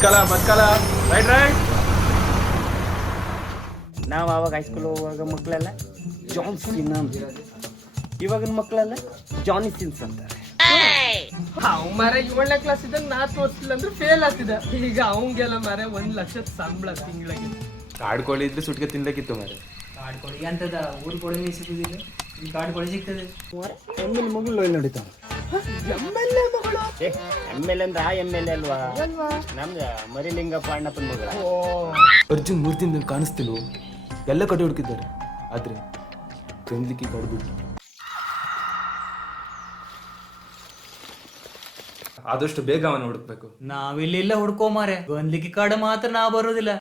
ಬತ್ಕಲ right right. ನಾವು ಆವಾಗ high school ಹೋಗುವಾಗ ಮಕ್ಕಳೆಲ್ಲ ಜಾನ್ ಸಿನ್ ಅಂತ, ಇವಾಗಿನ ಮಕ್ಕಳೆಲ್ಲ ಜಾನಿ ಸಿನ್ಸ್ ಅಂತಾರೆ. ಅವ್ ಮಾರ 7ನೇ ಕ್ಲಾಸ್ ಇದ್ದಾಗ ನಾ ತೋರಿಸಿಲ್ಲ ಅಂದ್ರೆ ಫೇಲ್ ಆಗ್ತಿದ್ದ. ಈಗ ಅವಂಗೆಲ್ಲ ಮಾರ 1 ಲಕ್ಷದ ಸಂಬಳ ತಿಂಗಳಿಗೆ. ಕಾಡ್ಕೋಳಿ ಇದ್ರೆ ಸುಟ್ಕೆ ತಿನ್ಬೇಕಿತ್ತು ಮಾರೆ. ಕಾಡ್ಕೋಳಿ ಅಂತದ ಊರ್ ಕೋಳಿ ಸಿಗುದಿಲ್ಲ, ಈ ಕಾಡ್ಕೋಳಿ ಸಿಗ್ತದೆ. ಎಮ್ಮೆಲ್ ಮಗಳು ಇಲ್ಲಿ ನಡೀತಾವ. ಎಮ್ಮೆಲ್ಲೆ ಮಗಳು ಎಮ್ಮೆಲ್ ಅಂದ್ರೆ ಆ ಎಮ್ಮೆಲ್ ಅಲ್ವಾ, ನಮ್ದು ಮರಿಲಿಂಗಪ್ಪ ಅಣ್ಣಪ್ಪನ ಮಗಳ. ಅರ್ಜುನ್ 3 ದಿನ ಕಾಣಿಸ್ತಿಲ್ವ, ಎಲ್ಲ ಕಡೆ ಹುಡುಕಿದ್ದಾರೆ, ಆದ್ರೆ ಗಂದ್ಲಿಕ್ಕಿ ಕಡ್ಬಿಟ್ಟು. ಆದಷ್ಟು ಬೇಗ ಅವನ ಹುಡುಕ್ಬೇಕು. ನಾವಿಲ್ಲ ಹುಡ್ಕೋ ಮಾರೆ, ಗಂದ್ಲಿಕ್ಕೆ ಕಾಡ ಮಾತ್ರ ನಾ ಬರೋದಿಲ್ಲ.